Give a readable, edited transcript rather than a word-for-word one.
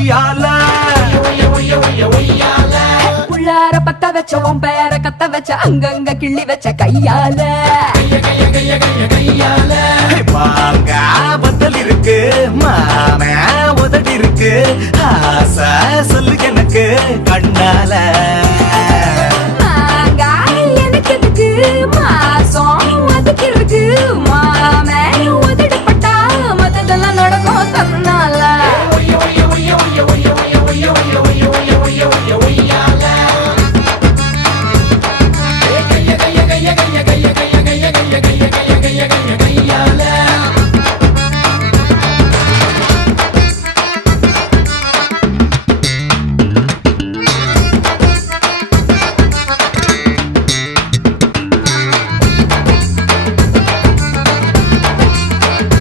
ஒய்யால உள்ளார பத்த வச்ச உன் பேர கத்த வச்ச அங்கங்க கிள்ளி வச்ச கையால வாங்க பத்தல் இருக்கு மாம உதடி இருக்கு ஆசை சொல்லு எனக்கு கண்ணால